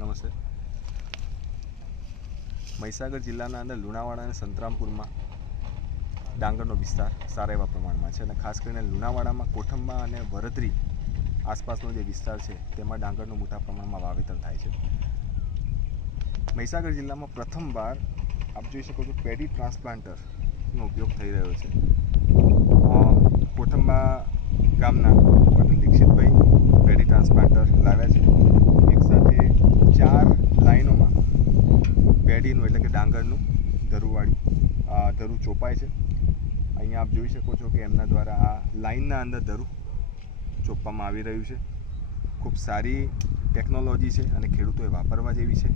નમસ્તે. મહીસાગર જિલ્લાના અંદર લુણાવાડા અને સંતરામપુરમાં ડાંગરનો વિસ્તાર સારા એવા પ્રમાણમાં છે અને ખાસ કરીને લુણાવાડામાં કોઠંબા અને વરદરી આસપાસનો જે વિસ્તાર છે, તેમાં ડાંગરનું મોટા પ્રમાણમાં વાવેતર થાય છે. મહીસાગર જિલ્લામાં પ્રથમવાર આપ જોઈ શકો છો પેડી ટ્રાન્સપ્લાન્ટરનો ઉપયોગ થઈ રહ્યો છે. કોઠંબા ગામના પટેલ દીક્ષિતભાઈ પેડી ટ્રાન્સપ્લાન્ટર લાવ્યા છે એક સાથે ચાર લાઈનોમાં પેડીનું એટલે કે ડાંગરનું ધરુવાળી ધરુ ધરું ચોપાય છે. અહીંયા આપ જોઈ શકો છો કે એમના દ્વારા આ લાઈનના અંદર ધરુ ચોપવામાં આવી રહ્યું છે. ખૂબ સારી ટેકનોલોજી છે અને ખેડૂતોએ વાપરવા જેવી છે.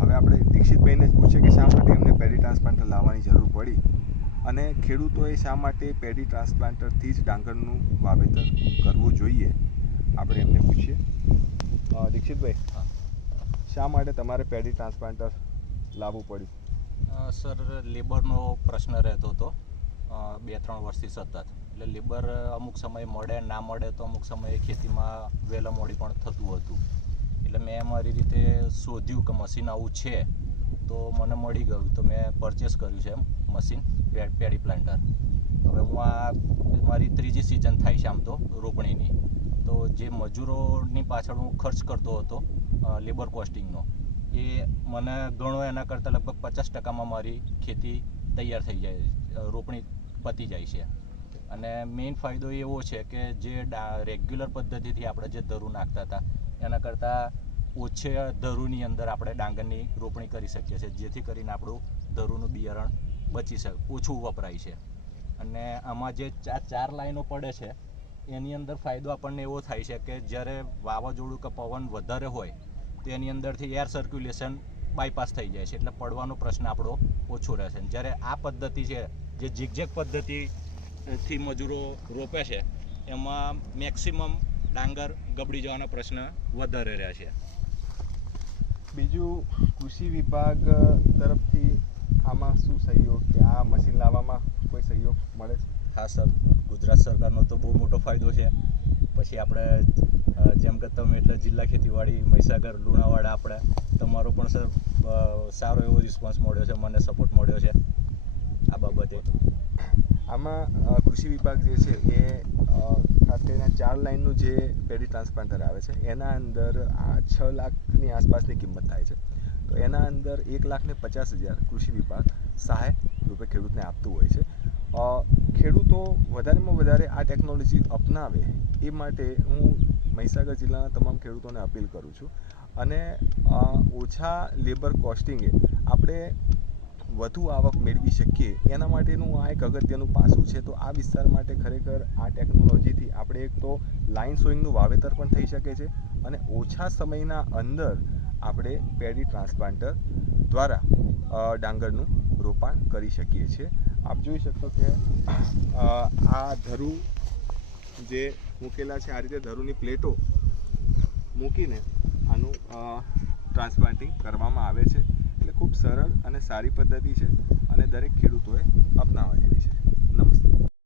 હવે આપણે દીક્ષિતભાઈને જ પૂછીએ કે શા માટે એમને પેડી ટ્રાન્સપ્લાન્ટર લાવવાની જરૂર પડી અને ખેડૂતોએ શા માટે પેડી ટ્રાન્સપ્લાન્ટરથી જ ડાંગરનું વાવેતર કરવું જોઈએ? આપણે એમને પૂછીએ. દીક્ષિતભાઈ શા માટે તમારે પેડી ટ્રાન્સપ્લાન્ટર લાવવું પડ્યું? સર, લેબરનો પ્રશ્ન રહેતો હતો. બે ત્રણ વર્ષથી સતત. એટલે લેબર અમુક સમયે મળે, ના મળે તો અમુક સમયે ખેતીમાં વહેલા મોડી પણ થતું હતું. એટલે મેં મારી રીતે શોધ્યું કે મશીન આવું છે, તો મને મળી ગયું. તો મેં પરચેસ કર્યું છે એમ, મશીન, પેડી પ્લાન્ટર. હવે હું આ મારી ત્રીજી સિઝન થાય છે આમ તો, રોપણીની. તો જે મજૂરોની પાછળ હું ખર્ચ કરતો હતો લેબર કોસ્ટિંગનો. એ મને ઘણો એના કરતાં લગભગ પચાસ ટકામાં મારી ખેતી તૈયાર થઈ જાય રોપણી પતી જાય છે. અને મેઇન ફાયદો એવો છે કે જે રેગ્યુલર પદ્ધતિથી આપણે જે ધરું નાખતા હતા, એના કરતાં ઓછે ધરુની અંદર આપણે ડાંગરની રોપણી કરી શકીએ છીએ, જેથી કરીને આપણું ધરુનું બિયારણ બચી શકે, ઓછું વપરાય છે. અને આમાં જે ચાર ચાર લાઈનો પડે છે, એની અંદર ફાયદો આપણને એવો થાય છે કે જ્યારે વાવાઝોડું કે પવન વધારે હોય તો એની અંદરથી એર સર્ક્યુલેશન બાયપાસ થઈ જાય છે. એટલે પડવાનો પ્રશ્ન આપણો ઓછો રહે છે. જ્યારે આ પદ્ધતિ છે જે ઝીગઝેગ પદ્ધતિથી મજૂરો રોપે છે એમાં મેક્સિમમ ડાંગર ગબડી જવાનો પ્રશ્ન વધારે રહે છે. બીજું કૃષિ વિભાગ તરફથી આમાં શું સહયોગ કે આ મશીન લાવવામાં કોઈ સહયોગ મળે છે? હા સર. ગુજરાત સરકારનો તો બહુ મોટો ફાયદો છે. પછી આપણે જેમ કે તમે એટલે જિલ્લા ખેતીવાડી, મહીસાગર, લુણાવાડા, આપણે, તમારો પણ સર સારો એવો રિસ્પોન્સ મળ્યો છે, મને સપોર્ટ મળ્યો છે આ બાબતે. આમાં કૃષિ વિભાગ જે છે એ ખાસ ચાર લાઇનનું જે પેડી ટ્રાન્સપ્લાન્ટર આવે છે, એના અંદર આ છ લાખની આસપાસની કિંમત થાય છે. તો એના અંદર એક લાખને પચાસ હજાર કૃષિ વિભાગ સહાય રૂપે ખેડૂતને આપતું હોય છે. ખેડૂતો વધારેમાં વધારે આ ટેકનોલોજી અપનાવે એ માટે હું મહીસાગર જિલ્લાના તમામ ખેડૂતોને અપીલ કરું છું. અને ઓછા લેબર કોસ્ટિંગે આપણે વધુ આવક મેળવી શકીએ. એના માટેનું આ એક અગત્યનું પાસું છે. તો આ વિસ્તાર માટે ખરેખર આ ટેકનોલોજીથી આપણે એક તો લાઇન સોઈંગનું વાવેતર પણ થઈ શકે છે અને ઓછા સમયના અંદર આપણે પેડી ટ્રાન્સપ્લાન્ટર દ્વારા ડાંગરનું રોપાણ કરી શકીએ છીએ. આપ જોઈ શકશો કે આ ધરુ જે મૂકેલા છે, આ રીતે ધરુની પ્લેટો મૂકીને આનું ટ્રાન્સપ્લાન્ટિંગ કરવામાં આવે છે. એટલે ખૂબ સરળ અને સારી પદ્ધતિ છે અને દરેક ખેડૂતોએ અપનાવવા જેવી છે